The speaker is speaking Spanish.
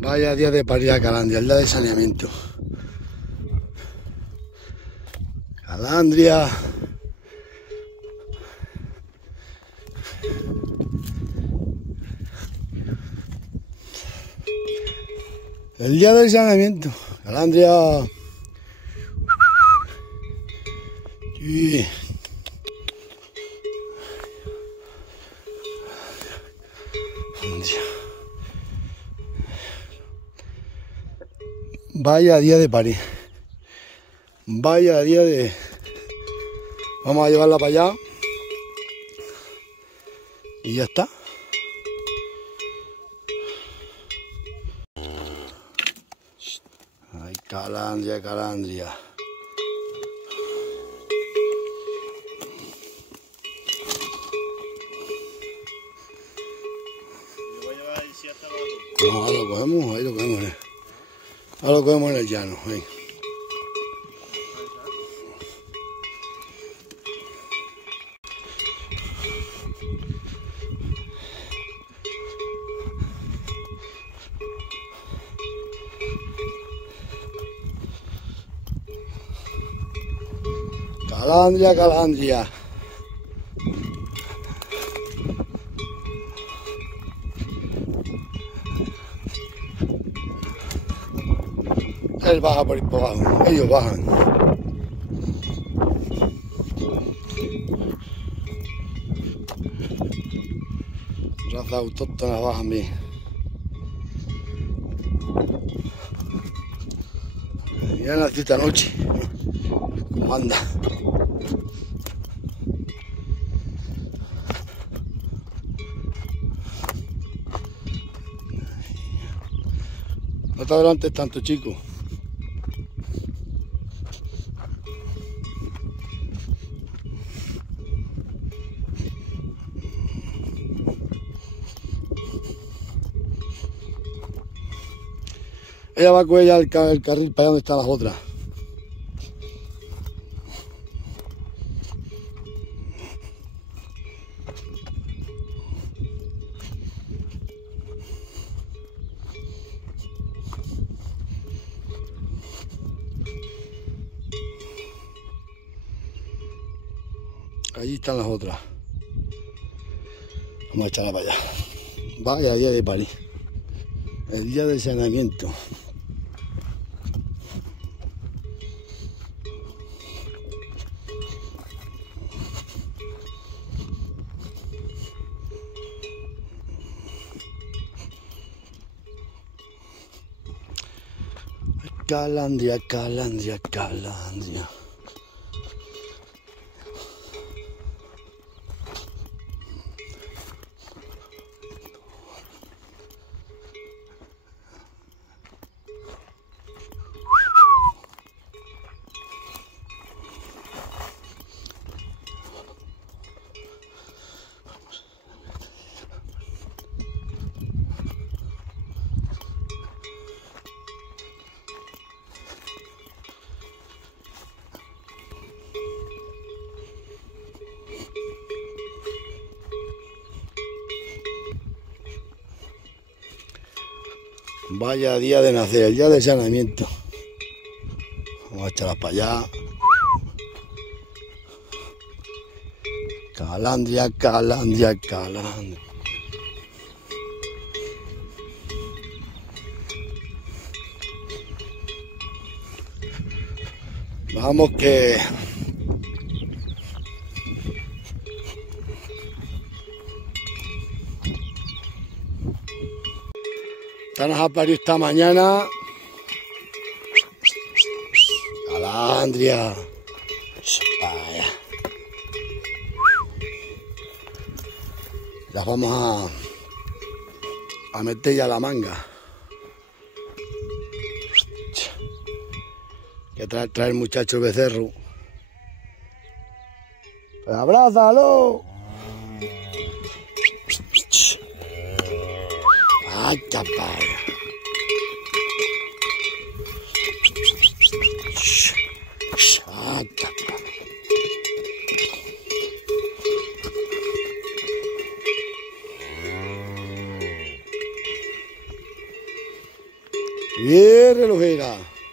Vaya día de parir a Calandria, el día de saneamiento. Calandria. El día del saneamiento. Calandria. Sí. Vaya día de París. Vaya día de... Vamos a llevarla para allá. Y ya está. Ay, Calandria, Calandria. No, ahí lo cogemos, ahí lo cogemos. Ahora lo cogemos en el llano. Ahí. Calandria, Calandria. Él baja por abajo, ellos bajan. Raza autóctona bajan bien. Ya nació esta noche. ¿Cómo anda? No te adelantes tanto, chico. Ella va a coger ya el carril para allá donde están las otras. Allí están las otras. Vamos a echarla para allá. Vaya día de París. El día del saneamiento. Calandria, Calandria, Calandria. Vaya día de nacer, el día del saneamiento. Vamos a echarla para allá. Calandria, Calandria, Calandria. Vamos que... Están a parir esta mañana. Calandria. Vaya. Las vamos a meter ya la manga. Que trae el muchacho el becerro. Pues abrázalo. ¡Ay, capaz! ¡Ay, capaz! Bien relojera.